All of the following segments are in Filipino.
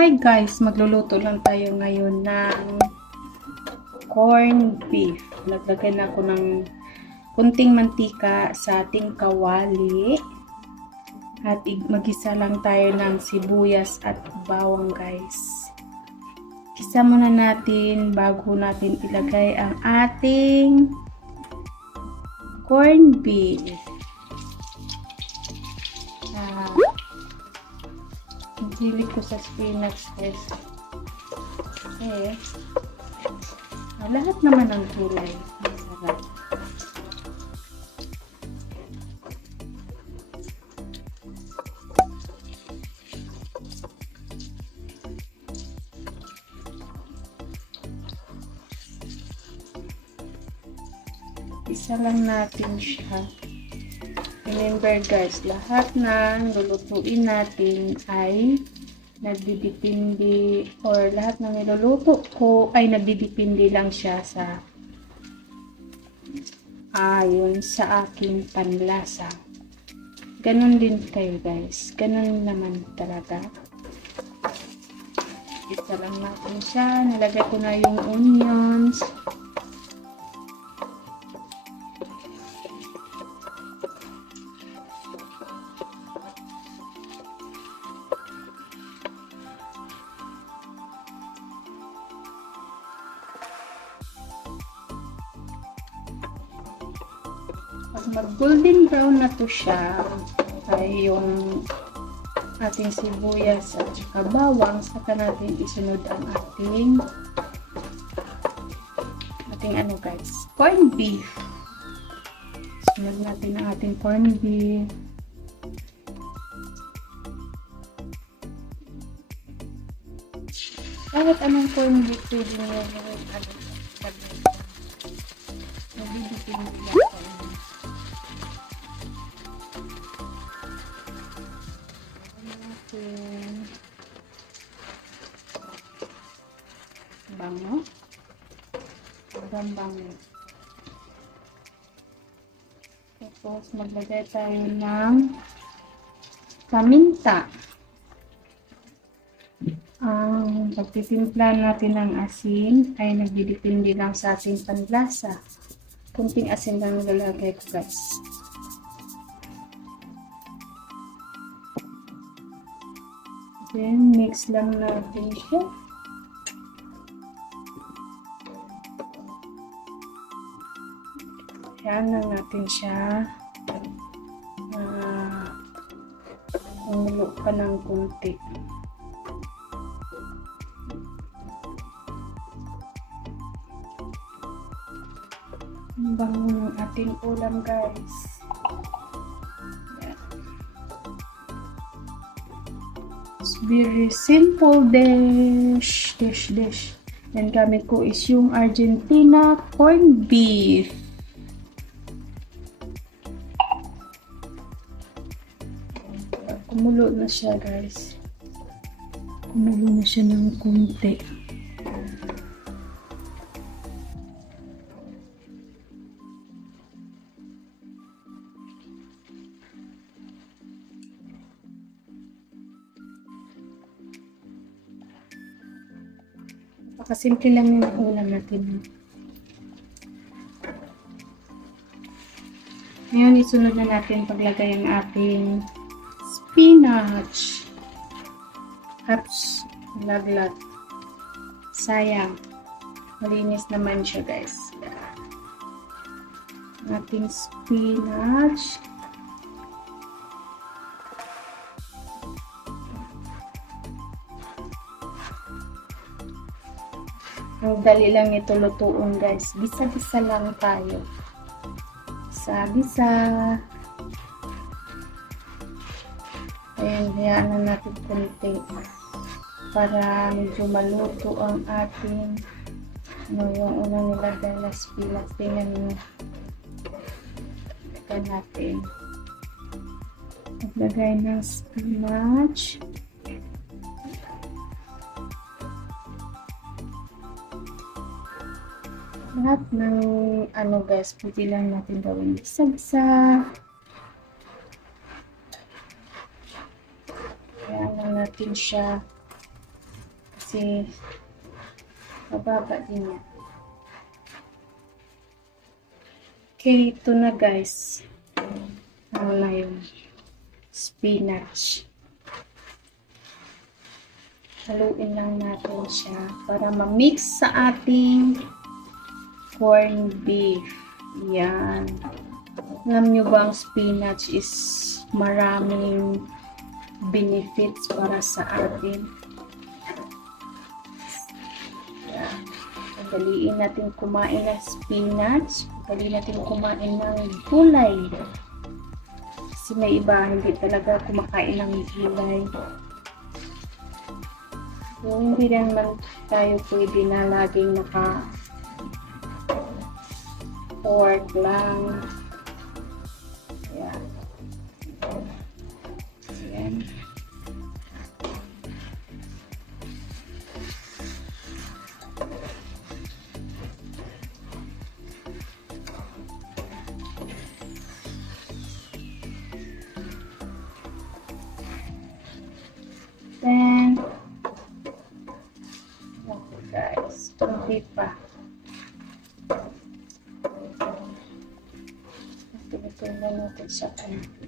Hi guys, magluluto lang tayo ngayon ng corned beef. Naglagay na ako ng kunting mantika sa ating kawali. At magisa lang tayo ng sibuyas at bawang guys. Gisa muna natin bago natin ilagay ang ating corned beef. Hilig ko sa spinach guys. Lahat naman ng gulay. Masarap. Isa lang natin siya. Remember guys, lahat ng lulutuin natin ay nagdidepende, or lahat ng niluluto ko ay nagdidepende lang siya sa ayon sa aking panlasa. Ganon din kayo guys. Ganon naman talaga. Isa lang natin siya. Nalagay ko na yung onions. Pag mag-golden brown na to siya, ay yung ating sibuyas at saka bawang, saka natin isunod ang ating ano guys, corned beef. Sunod natin ang ating corned beef. Kahit anong corned beef pwede nyo gawin, nagdidipindi lang sa bango. Bango. Tapos maglagay tayo ng paminta. Ang pagtitimpla natin ng asin ay nagdidepende lang sa ating panlasa. Kunting asin lang nilalagay ko guys. Then mix lang natin siya. Yan lang natin siya. Umulo pa ng kunti. Ang bango ng ating ulam guys. It's very simple dish. Yan gamit ko is yung Argentina corned beef. Kumulo na siya guys. Kumulo na siya ng kunti. Napakasimple lang yung ulam natin. Ngayon isunod na natin paglagay ang ating spinach. Haps, laglag. Sayang. Malinis naman siya guys. Ating spinach. Ang dali lang ito lutuin guys. Bisa-bisa lang tayo. Bisa-bisa. Ayan, hayaan na natin kunti para medyo maluto ang ating yung unang nilagay na spinach. Tingnan nyo. Tignan natin. Maglagay ng spinach. Lahat ng ano guys, pwede lang natin gawin isa-isa. Kaya lang natin siya kasi mababa din yan. Okay, ito na guys. Ano na yung spinach. Haluin lang natin siya para ma-mix sa ating corned beef. Yan. Alam nyo ba ang spinach is maraming benefits para sa atin. Yan. Daliin natin kumain ng spinach. Daliin natin kumain ng gulay. Kasi may iba hindi talaga kumakain ng gulay. So, hindi naman tayo pwede na laging naka-pork lang. Ayan. Ayan. Then, okay guys, kunti pa. Tingnan natin siya kunti.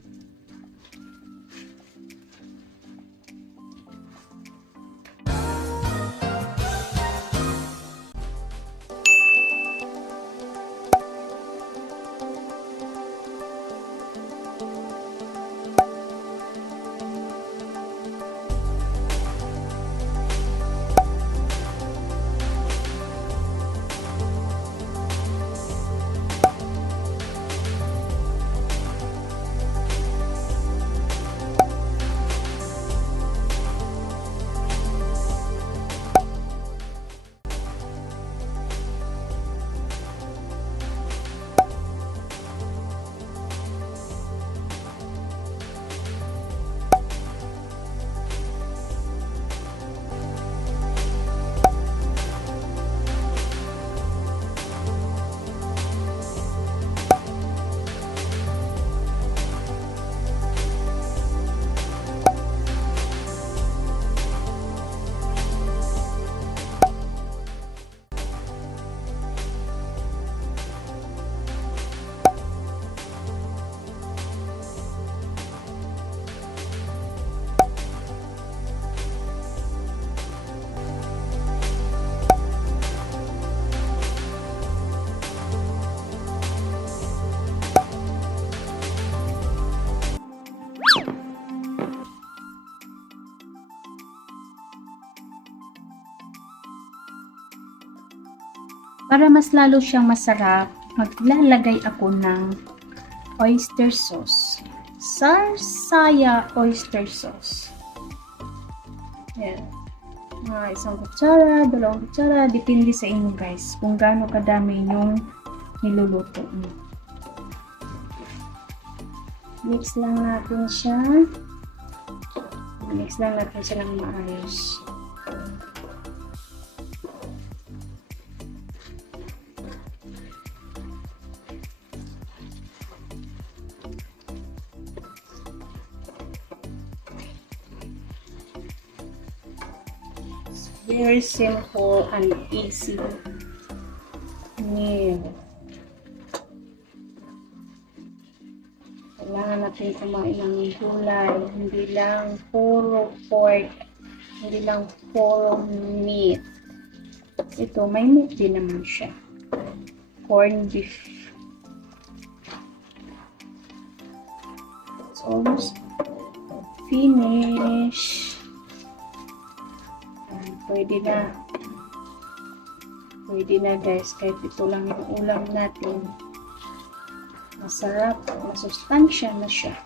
Para mas lalo siyang masarap, maglalagay ako ng oyster sauce. Sarsaya oyster sauce. Yan. Isang kutsara, dalawang kutsara, depende sa inyo guys kung gaano kadami yung niluluto mo. Mix lang natin siya. Mix lang natin siya ng maayos. Very simple and easy meal. Kailangan natin kumain ng gulay, hindi lang puro pork, hindi lang puro meat. Ito, may meat din naman siya. Corned beef. It's almost finished. Pwede na. Pwede na guys. Kahit ito lang yung ulam natin. Masarap. Masustansya na siya.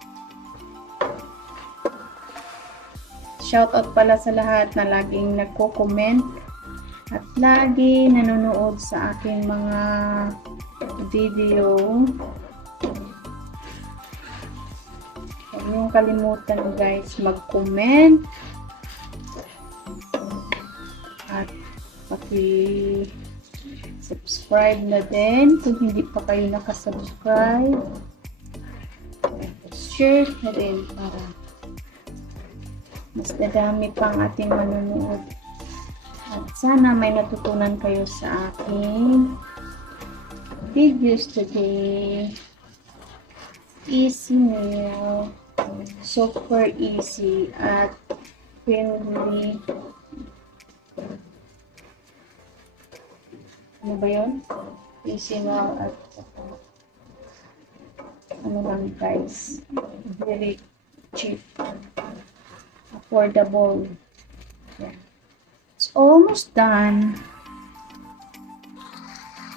Shoutout pala sa lahat na laging nagko-comment at lagi nanonood sa aking mga video. Huwag niyong kalimutan guys mag-comment at paki-subscribe na din kung hindi pa kayo nakasubscribe. Share na din para mas nadami pang ating manonood. At sana may natutunan kayo sa aking videos today. Easy meal. Super easy at friendly. Ano ba yun? Easy meal at ano lang guys. Very cheap. Affordable. Yeah. It's almost done.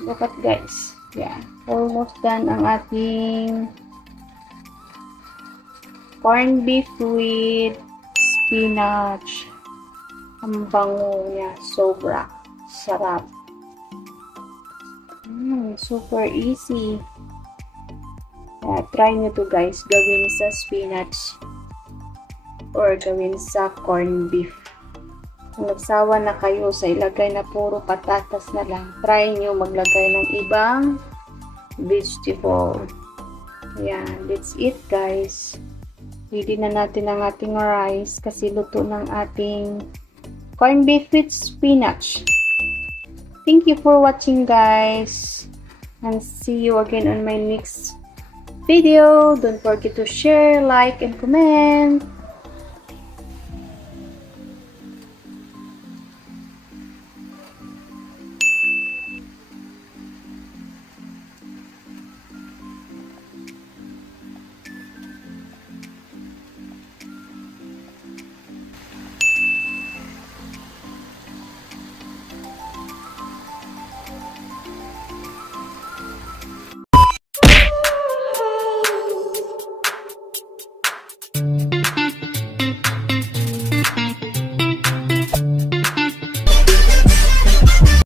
Look at guys. Yeah. Almost done ang ating corned beef with spinach. Ang bango niya. Sobra. Sarap. Super easy. Yeah, try nyo to guys. Gawin sa spinach or gawin sa corned beef. Kung nagsawa na kayo sa ilagay na puro patatas na lang, try nyo maglagay ng ibang vegetable. Ayan, that's it guys. Ready na natin ang ating rice kasi luto ng ating corned beef with spinach. Thank you for watching guys. And see you again on my next video. Don't forget to share, like, and comment.